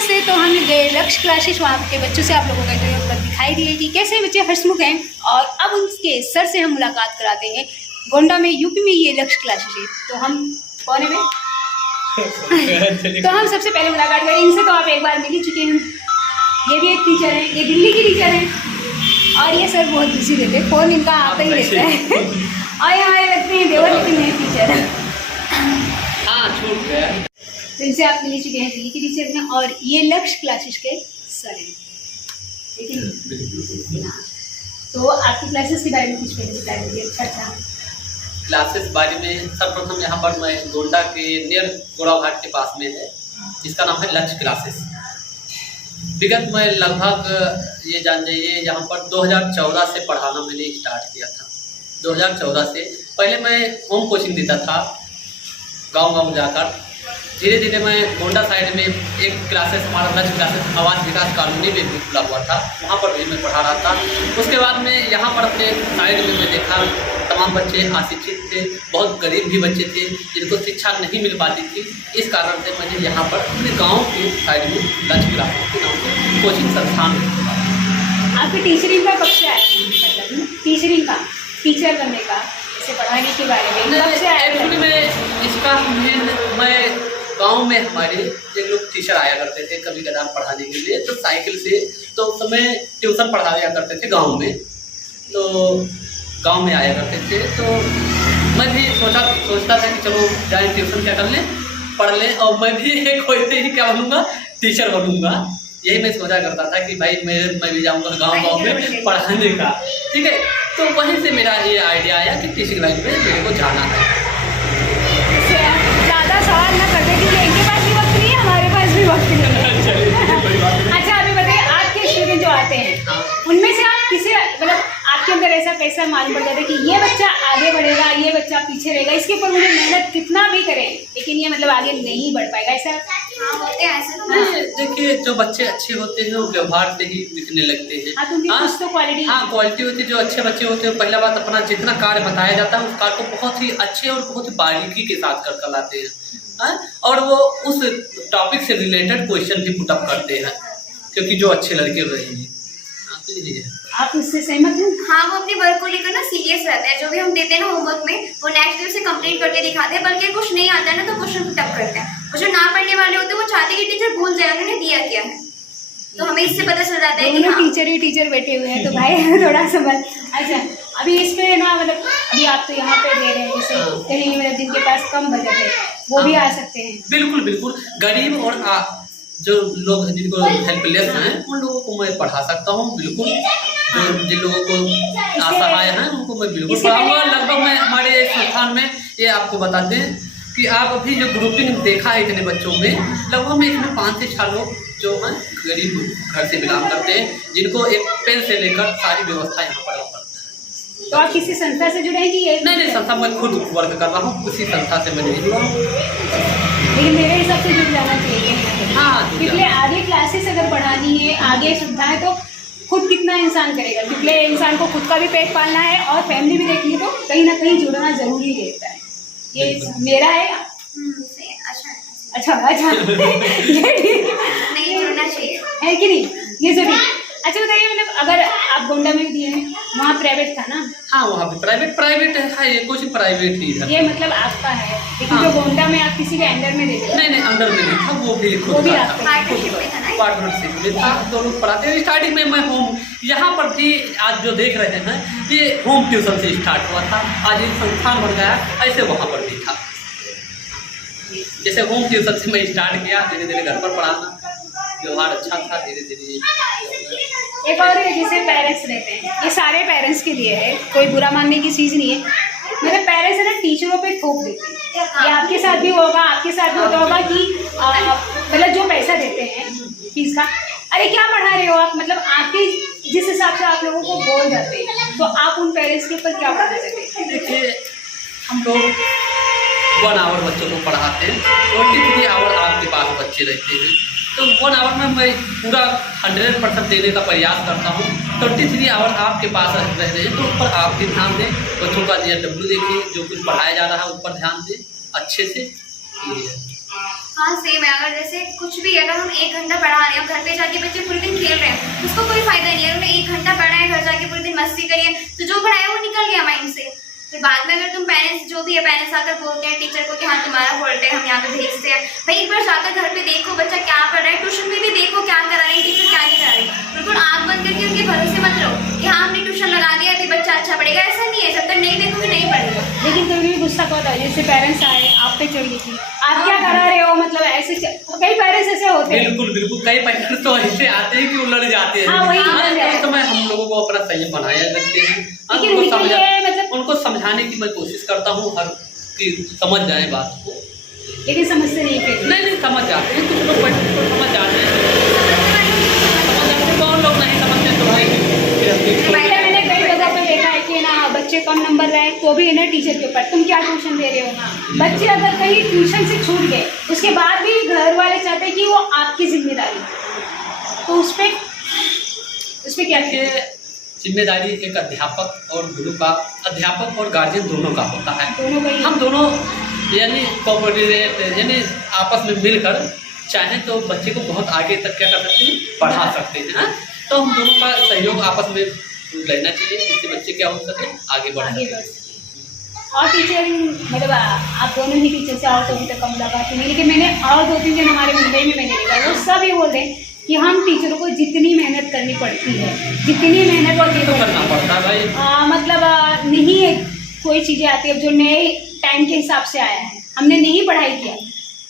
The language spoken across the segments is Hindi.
नमस्ते। तो हम गए लक्ष्य क्लासेस, वहाँ के बच्चों से आप लोगों को जो दिखाई दिए कि कैसे बच्चे हंसमुख हैं, और अब उनके सर से हम मुलाकात कराते हैं। गोंडा में, यूपी में ये लक्ष्य क्लासेस है। तो हम कौन है तो हम सबसे पहले मुलाकात करें इनसे। तो आप एक बार मिल ही चुके हैं। ये भी एक टीचर है, ये दिल्ली की टीचर है, और ये सर बहुत बिजी रहते हैं, फ़ोन इनका आता ही रहता है। और हमारे लगते हैं देवर, लेकिन नहीं टीचर है। तो इनसे आप मिल चुके हैं, दिल्ली की टीचर हैं, और ये लक्ष्य क्लासेस के सर हैं, लेकिन तो आपकी क्लासेस के बारे में कुछ पहले बता दीजिए। अच्छा क्लासेस बारे में सर्वप्रथम यहाँ पर मैं गोंडा के नियर गोड़ाघाट के पास में है, जिसका नाम है लक्ष्य क्लासेस। विगत में लगभग ये जान जाइए यहाँ पर 2014 से पढ़ाना मैंने स्टार्ट किया था। 2014 से पहले मैं होम कोचिंग देता था, गांव जाकर। धीरे धीरे मैं गोंडा साइड में एक क्लासेस, हमारा लक्ष्य क्लासेस आवास विकास कॉलोनी में भी खुला हुआ था, वहाँ पर भी मैं पढ़ा रहा था। उसके बाद में यहाँ पर अपने साइड में मैं देखा तमाम बच्चे अशिक्षित थे, बहुत गरीब भी बच्चे थे जिनको शिक्षा नहीं मिल पाती थी। इस कारण से मैंने यहाँ पर अपने गाँव के साइड में लक्ष्य क्लासेस के नाम से कोचिंग संस्थान में। आपकी टीचरिंग का कब से आया, मतलब टीचरिंग का, टीचर बनने का, इसे पढ़ाने के बारे में कब से आया? एक्चुअली में इसका मैं गांव में हमारे एक लोग टीचर आया करते थे कभी कदार पढ़ाने के लिए, तो साइकिल से, तो उस समय ट्यूशन पढ़ाया करते थे गांव में, तो गांव में आया करते थे। तो मैं भी सोचता था कि चलो जाए ट्यूशन क्या कर लें, पढ़ लें, और मैं भी एक होते ही क्या बनूँगा, टीचर बनूँगा। यही मैं सोचा करता था कि भाई मैं भी जाऊँगा गाँव में पढ़ाने का, ठीक है। तो वहीं से मेरा ये आइडिया आया कि टीचिंग लाइन में मेरे को जाना है। ज़्यादा सवाल ना करते क्योंकि इनके पास भी वक्त नहीं है, हमारे पास भी वक्त नहीं है। अच्छा अभी बताइए, आपके स्टूडेंट जो आते हैं उनमें से आप किसे, मतलब आपके अंदर ऐसा कैसा मालूम पड़ जाता है कि ये बच्चा आगे बढ़ेगा, ये बच्चा पीछे रहेगा, इसके ऊपर मुझे मेहनत कितना भी करें लेकिन ये मतलब आगे नहीं बढ़ पाएगा, ऐसा होते हैं? ऐसा तो देखिए, जो बच्चे अच्छे होते हैं वो व्यवहार से ही दिखने लगते हैं। कुछ तो क्वालिटी, क्वालिटी होती है। जो अच्छे बच्चे होते हैं, पहला बात अपना जितना कार्य बताया जाता है उस कार्य को बहुत ही अच्छे और बहुत ही बारीकी के साथ कर लाते हैं, और वो उस टॉपिक से रिलेटेड क्वेश्चन भी पुटअप करते हैं, क्योंकि जो अच्छे लड़के रहेंगे। आप इससे सहमत हैं? हाँ, वो अपने वर्क को लेकर ना सीरियस रहते हैं। जो भी हम देते हैं ना होमवर्क में, वो नेक्स्ट डे से कंप्लीट करके दिखाते हैं, बल्कि कुछ नहीं आता है ना तो क्वेश्चन पुटअप करते हैं। और जो ना पढ़ने वाले होते हैं वो चाहते हैं कि टीचर भूल जाए उन्होंने दिया क्या है, तो हमें इससे पता चल जाता है कि हाँ, टीचर ही टीचर बैठे हुए हैं, तो भाई थोड़ा समझ। अच्छा अभी इस पे ना, मतलब अभी आप तो यहाँ पे दे रहे हैं, जैसे कहीं मतलब जिनके पास कम बजट है वो भी आ सकते हैं। बिल्कुल बिल्कुल, गरीब और जो लोग जिनको हेल्पलेस हैं उन लोगों को मैं पढ़ा सकता हूँ। बिल्कुल, जो जिन लोगों को असहाय हैं उनको मैं बिल्कुल पढ़ाऊंगा। लगभग मैं हमारे एक संस्थान में, ये आपको बताते हैं कि आप अभी जो ग्रुपिंग देखा है इतने बच्चों में, लगभग में इसमें 5 से 6 लोग जो हैं गरीब घर से बिलोंग करते हैं, जिनको एक पेन से लेकर सारी व्यवस्था यहाँ पर उपलब्ध है। तो आप किसी संस्था से जुड़े हैं कि ये? नहीं, संस्था मैं खुद वर्क कर रहा हूँ, किसी संस्था से मैं नहीं जुड़ा हूँ, लेकिन मेरे हिसाब से जुड़ जाना चाहिए। हाँ, क्योंकि आगे क्लासेस अगर बढ़ानी है, आगे सुविधाएं, तो खुद कितना इंसान करेगा, क्योंकि इंसान को खुद का भी पेट पालना है और फैमिली भी देखनी है, तो कहीं ना कहीं जुड़ना जरूरी रहता है। ये मेरा है। अच्छा ये ठीक नहीं जुड़ना चाहिए है कि नहीं, ये जरूरी। अच्छा बताइए, मतलब अगर आप गोंडा में दिए हैं, वहाँ प्राइवेट था ना? हाँ, वहाँ पे प्राइवेट है, ये कुछ प्राइवेट ही है। ये मतलब आपका है, लेकिन जो गोंडा में आप किसी के अंडर में देते? नहीं, अंडर में नहीं था, वो भी पार्टनरशिप में था। दोनों पढ़ाते हैं। स्टार्टिंग में मैं होम, यहाँ पर भी आज जो देख रहे हैं ये होम ट्यूशन से स्टार्ट हुआ था, आज एक संस्थान बन गया, ऐसे वहाँ पर भी था। जैसे होम ट्यूशन से मैं स्टार्ट किया, धीरे धीरे घर पर पढ़ाना, व्यवहार अच्छा था, धीरे धीरे। एक और है, जैसे पेरेंट्स रहते हैं, ये सारे पेरेंट्स के लिए है, कोई बुरा मानने की चीज़ नहीं है, मतलब पेरेंट्स है ना टीचरों पे थोप देते हैं। ये आपके साथ भी होगा, आपके साथ भी होता होगा कि मतलब जो पैसा देते हैं फीस का, अरे क्या पढ़ा रहे हो आप, मतलब आपके जिस हिसाब से आप लोगों को बोल जाते हैं, तो आप उन पेरेंट्स के ऊपर क्या पढ़ना चाहते हैं? देखिए, हम लोग 1 आवर बच्चों को पढ़ाते हैं, 23 आवर आपके पास बच्चे रहते हैं, तो 1 आवर में मैं पूरा 100% देने का प्रयास करता हूँ। 23 आवर आपके पास रह रहे हैं, तो उस पर आप भी ध्यान दें, बच्चों का DSW देखिए, जो कुछ पढ़ाया जा रहा है उस पर ध्यान दें अच्छे से। हाँ सेम है। अगर जैसे कुछ भी अगर हम 1 घंटा पढ़ा रहे हैं, घर पे जाके बच्चे पूरे दिन खेल रहे हैं, उसको कोई फायदा नहीं है। उन्होंने 1 घंटा पढ़ा है, घर जाके पूरे दिन मस्ती करी है, तो जो पढ़ाया वो निकल गया माइंड से। फिर बाद में अगर तुम पेरेंट्स जो भी है, पेरेंट्स आकर बोलते हैं टीचर को कि हाँ तुम्हारा फॉल्ट है, हम यहाँ पे भेजते हैं। भाई एक बार जाकर घर पे देखो बच्चा क्या पढ़ रहा है, ट्यूशन में भी देखो क्या करा रहे हैं टीचर, क्या नहीं करा रहे। बिल्कुल आँख बंद करके उनके भरोसे मत रहो कि हाँ हमने ट्यूशन लगा दिया तो बच्चा अच्छा पढ़ेगा। ऐसा नहीं है, जब तक नहीं देखोगे नहीं पढ़ेगा। लेकिन कभी भी गुस्सा कब आता है, जैसे पेरेंट्स आए आप पे चढ़ गई थी, आप क्या करा रहे हो, मतलब ऐसे कई पेरेंट्स ऐसे होते हैं। बिल्कुल बिल्कुल, कई पेरेंट्स तो ऐसे आते हैं कि वो लड़ जाते हैं। हाँ, वही लड़ जाते हैं। तो मैं हम लोगों को अपना संयम बनाया रखते हैं, लेकिन उनको समझाने की मैं कोशिश करता हूँ, हर की समझ जाए बात को। लेकिन समझते नहीं फिर। नहीं समझ जाते हैं, कुछ लोग पेरेंट्स को समझ जाते हैं, कौन लोग नहीं समझते तो भाई मैंने कई जगह पे देखा है कि ना बच्चे कम नंबर लाए तो भी ना टीचर के ऊपर, तुम क्या ट्यूशन दे रहे हो। बच्चे अगर कहीं ट्यूशन से छूट गए उसके बाद भी घर वाले चाहते हैं कि वो आपकी जिम्मेदारी, तो उस पर क्या ये जिम्मेदारी एक अध्यापक और गुरु का, अध्यापक और गार्जियन दोनों का होता है। दोनों का ही। हम दोनों यानी कोऑर्डिनेट यानी आपस में मिलकर चाहें तो बच्चे को बहुत आगे तक क्या कर सकते हैं, पढ़ा सकते हैं। हाँ? तो हम दोनों का सहयोग आपस में रहना चाहिए, जिससे बच्चे क्या हो सके, आगे बढ़ सके। और टीचर मतलब आप दोनों ही टीचर से और तो अभी तक कम मुलाकात नहीं, लेकिन मैंने और 2-3 जन हमारे मुंबई में मैंने देखा, वो सब ये बोल रहे हैं कि हम टीचरों को जितनी मेहनत करनी पड़ती है, जितनी मेहनत और तो करना पड़ता है भाई। मतलब नहीं कोई चीज़ें आती है जो नए टाइम के हिसाब से आया है, हमने नहीं पढ़ाई किया,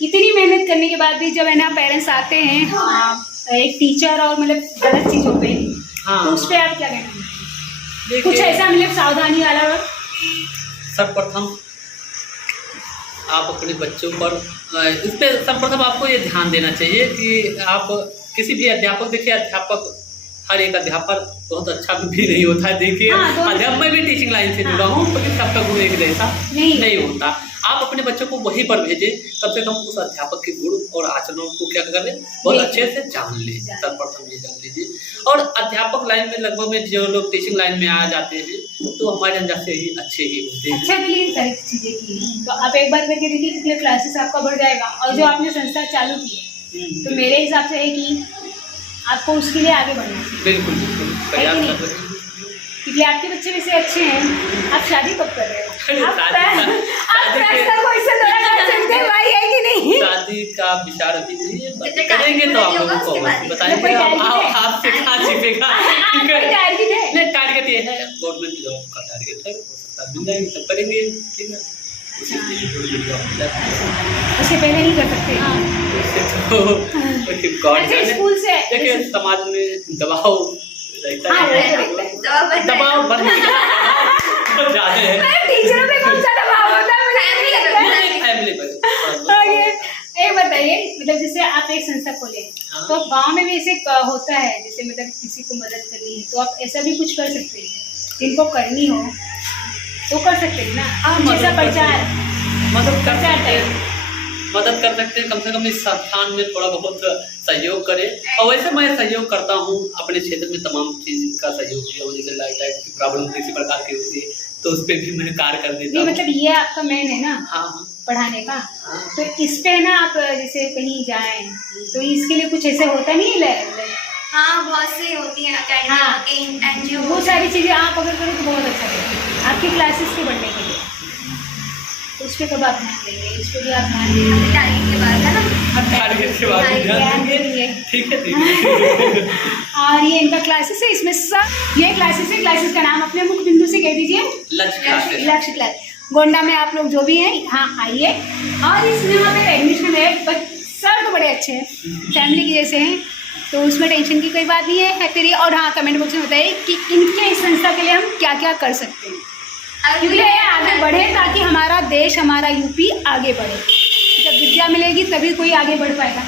इतनी मेहनत करने के बाद भी जब है ना पेरेंट्स आते हैं एक टीचर और मतलब गलत चीज़ों पे, हाँ, तो उस पर आप क्या कहना है? कुछ ऐसा मतलब सावधानी वाला वक्त? सर्वप्रथम आप अपने बच्चों पर इस पर सर्वप्रथम आपको ये ध्यान देना चाहिए कि आप किसी भी अध्यापक, देखिए अध्यापक हर एक अध्यापक बहुत अच्छा भी नहीं होता है। देखिए अध्यापक मैं भी टीचिंग लाइन से जुड़ा हूँ, लेकिन सबका गुण एक जैसा नहीं होता। आप अपने बच्चों को वहीं पर भेजें, कम से कम उस अध्यापक के गुण और आचरणों को क्या करें, बहुत अच्छे से जान लें। सर्वप्रथम ये जान लीजिए। और अध्यापक लाइन में लगभग में जो लोग टीचिंग लाइन में आ जाते हैं तो हमारे अंदाज से ही अच्छे ही होते हैं। अच्छा के लिए सारी चीज़ें की, तो आप एक बार करके देखिए कितने क्लासेस आपका बढ़ जाएगा। और जो आपने संस्था चालू की है तो मेरे हिसाब से है कि आपको उसके लिए आगे बढ़ना चाहिए। बिल्कुल बिल्कुल, क्योंकि आपके बच्चे वैसे अच्छे हैं। आप शादी कब कर रहे हो? भाई है कि नहीं? शादी का विचार अभी नहीं है, करेंगे तो आप लोगों को बताएंगे। आपसे कहाँ छिपेगा। टारगेट ये है, गवर्नमेंट जॉब का टारगेट है, हो सकता है मिल जाएगी तब करेंगे। ठीक है, उससे पहले नहीं कर सकते। स्कूल से देखिए समाज में दबाव रहता है, दबाव बढ़ ज़्यादा है, टीचरों पे कौन सा दबाव होता है, फैमिली पर। ये बताइए मतलब जैसे आप एक संस्था खोले तो गांव में भी ऐसे होता है, जैसे मतलब किसी को मदद करनी है तो आप ऐसा भी कुछ कर सकते हैं, जिनको करनी हो तो कर सकते हैं ना। जैसा प्रचार मदद कर सकते हैं, कम से कम इस संस्थान में थोड़ा बहुत सहयोग करें। और वैसे मैं सहयोग करता हूँ अपने क्षेत्र में, तमाम चीज़ का सहयोग किया हूँ। जैसे लाइट की प्रॉब्लम किसी प्रकार की होती है तो उस पर भी मैं कार्य कर देता हूँ। मतलब ये आपका मेन है ना। हाँ, पढ़ाने का। तो इस पे ना आप जैसे कहीं जाएं तो इसके लिए कुछ ऐसे होता नहीं है? हाँ, बहुत सी होती हैं अकेडमी, NGO, वो सारी चीज़ें आप अगर करो तो बहुत अच्छा है आपकी क्लासेस के बढ़ने के लिए। तो उस पर कब आप ध्यान देंगे? इस पर भी आप ध्यान देंगे टारगेट के बाद है ना, अब टारगेट के बाद ध्यान देंगे। ठीक है। और ये इनका क्लासेस है, इसमें सब ये क्लासेस है। क्लासेस का नाम अपने मुख्य बिंदु से कह दीजिए। लक्ष्य क्लास। गोंडा में आप लोग जो भी हैं हाँ आइए। और इसमें यहाँ पे एडमिशन है, सर तो बड़े अच्छे हैं, फैमिली के जैसे हैं, तो उसमें टेंशन की कोई बात नहीं है। फिर ये और हाँ कमेंट बॉक्स में बताइए कि इनके इस संस्था के लिए हम क्या क्या कर सकते हैं, क्योंकि ये आगे बढ़े ताकि हमारा देश, हमारा यूपी आगे बढ़े। जब विद्या मिलेगी तभी कोई आगे बढ़ पाएगा,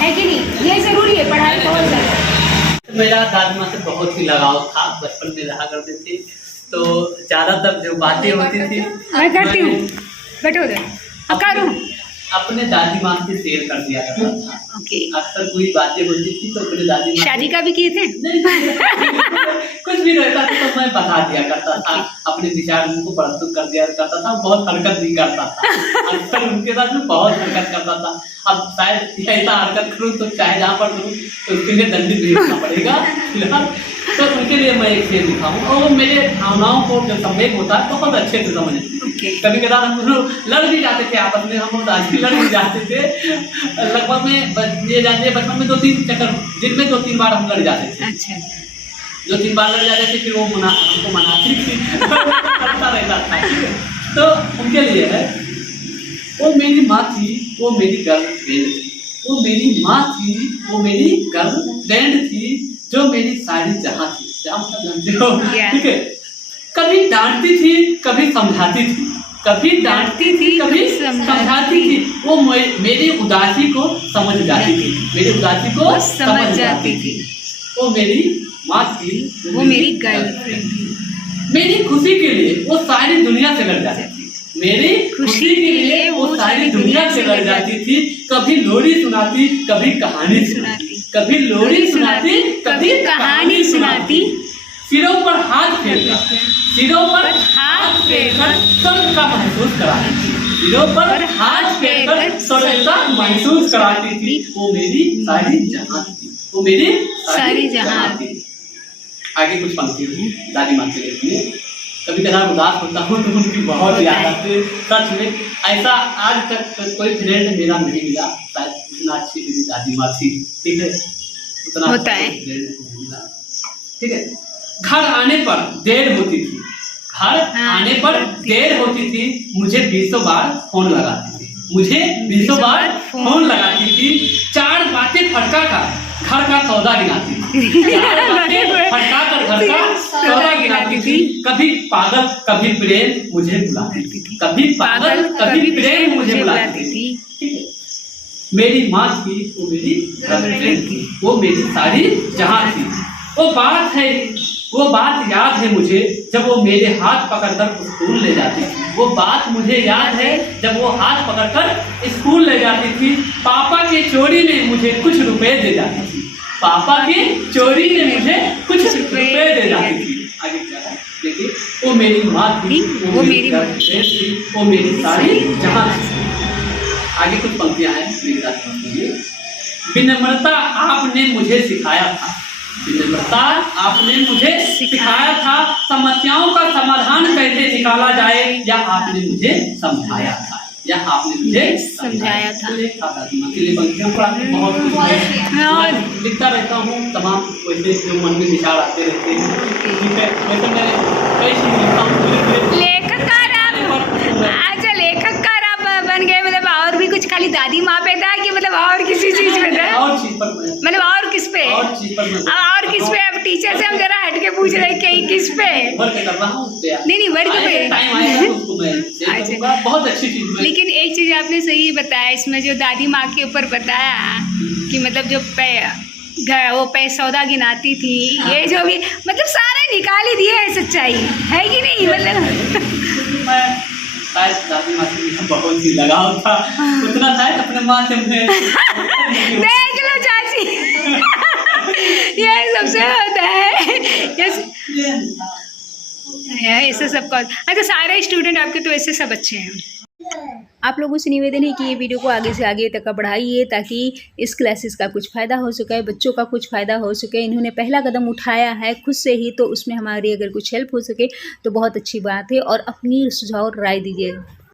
है कि नहीं? ये ज़रूरी है, पढ़ाई बहुत ज़्यादा। मेरा दादी माँ से बहुत ही लगाव था, बचपन में रहा करते थे, तो ज़्यादातर जो बातें होती थी मैं करती हूँ। बैठो उधर, करूँ अपने दादी माँ से शेयर कर दिया करता था। ओके। अक्सर कोई बातें होती थी तो अपने दादी माँ शादी का भी किए थे? नहीं, कुछ भी रहता था तो मैं बता दिया करता था, अपने विचार उनको प्रस्तुत कर दिया करता था। बहुत हरकत भी करता था, अक्सर उनके साथ में बहुत हरकत करता था। अब शायद ऐसा हरकत करूँ तो चाहे जहाँ पर करूँ तो उसके लिए दंडित भी होना पड़ेगा फिलहाल। तो उनके लिए मैं एक शेर लिखा हूँ और वो मेरे भावनाओं को जो संवेद होता है बहुत अच्छे से समझ। कभी कभार हम लोग लड़ भी जाते थे आपस में, हम लोग आज भी लड़ भी जाते थे। लगभग में ये जानिए बचपन में 2-3 चक्कर, दिन में 2-3 बार हम लड़ जाते थे। अच्छा। 2-3 बार लड़ जाते थे, फिर वो हमको मनाती थी करता रहता था। तो उनके लिए है, वो मेरी माँ थी, वो मेरी गर्लफ्रेंड थी। वो मेरी माँ थी, वो मेरी गर्लफ्रेंड थी, जो मेरी सारी जहाँ थी। जानते हो, ठीक है। कभी डांटती थी, कभी समझाती थी, कभी डांटती थी, कभी समझाती थी। वो मेरी उदासी को समझ जाती थी, मेरी उदासी को समझ जाती थी। वो मेरी माँ थी, वो मेरी गर्लफ्रेंड थी। मेरी खुशी के लिए वो सारी दुनिया से लड़ जाती थी। मेरी खुशी के लिए वो सारी दुनिया से लड़ जाती थी। कभी लोरी सुनाती, कभी कहानी सुनाती, कभी लोरी सुनाती, कभी कहानी सुनाती। सिरों पर हाथ फेरकर, सिरों पर हाथ फेरकर स्वर्ग का महसूस कराती थी। सिरों पर हाथ फेरकर स्वर्ग का महसूस कराती थी। वो मेरी सारी जहां थी, वो मेरी सारी जहां थी। आगे कुछ पंक्ति दादी माँ के लिए। कभी कभार उदास होता हूँ तो उनकी बहुत याद आती है। सच में ऐसा आज तक कोई फ्रेंड मेरा नहीं मिला, शायद इतना अच्छी मेरी दादी माँ थी। ठीक है, उतना होता है। ठीक है। घर आने पर देर होती थी, घर आने पर देर होती थी। मुझे 20 बार फोन लगाती थी, मुझे 20 बार फोन लगाती थी। 4 बातें फटका कर घर का सौदा गिनाती थी, 4 बातें फटका कर घर का सौदा गिनाती थी। कभी पागल कभी प्रेम मुझे बुलाती थी, कभी पागल कभी प्रेम मुझे बुलाती थी। ठीक है। मेरी माँ थी, वो मेरी गर्लफ्रेंड थी, वो मेरी सारी जहां थी। वो बात याद है मुझे जब वो मेरे हाथ पकड़कर स्कूल ले जाती थी। वो बात मुझे याद है जब वो हाथ पकड़कर स्कूल ले जाती थी। पापा के चोरी में मुझे कुछ रुपए दे जाती थी, पापा की चोरी में मुझे कुछ रुपए दे जाती थी। आगे क्या है देखिए। वो मेरी माँ थी, वो मेरी गर्लफ्रेंड थी, वो मेरी सारी जहां थी। आगे कुछ पंक्तियां हैं मेरी दादी के लिए। विनम्रता आपने मुझे सिखाया था, विनम्रता आपने मुझे सिखाया था। समस्याओं का समाधान कैसे निकाला जाए या आपने मुझे समझाया था, या आपने मुझे समझाया था। दादी माँ के लिए पंक्तियों पर बहुत कुछ लिखता रहता हूँ, तमाम वैसे जो मन में विचार आते रहते हैं। ठीक है, वैसे मैं कई चीज लिखता हूँ। बन गए मतलब और भी कुछ खाली दादी माँ पे था कि मतलब और किसी चीज पे था? और चीज पर मतलब और किस पे? और चीज पर और किस पे? अब टीचर से हम जरा हट के पूछ रहे हैं किस पे? वर्क कर रहा हूँ उस पे। नहीं वर्क पे टाइम आएगा तो उसको मैं शेयर करूंगा। बहुत अच्छी चीज। लेकिन एक चीज आपने सही बताया इसमें, जो दादी माँ के ऊपर बताया कि मतलब जो वो सौदा गिनाती थी, ये जो भी मतलब सारे निकाल ही दिए है सच्चाई, है कि नहीं? मतलब शायद दादी माँ से बहुत ही लगाव था, उतना शायद अपने माँ से मुझे देख लो चाची ये सबसे होता है ऐसे सबका। अच्छा, सारे स्टूडेंट आपके तो ऐसे सब अच्छे हैं। आप लोगों से निवेदन है कि ये वीडियो को आगे से आगे तक बढ़ाइए ताकि इस क्लासेस का कुछ फ़ायदा हो सके, बच्चों का कुछ फ़ायदा हो सके। इन्होंने पहला कदम उठाया है खुद से ही, तो उसमें हमारी अगर कुछ हेल्प हो सके तो बहुत अच्छी बात है। और अपनी सुझाव और राय दीजिए।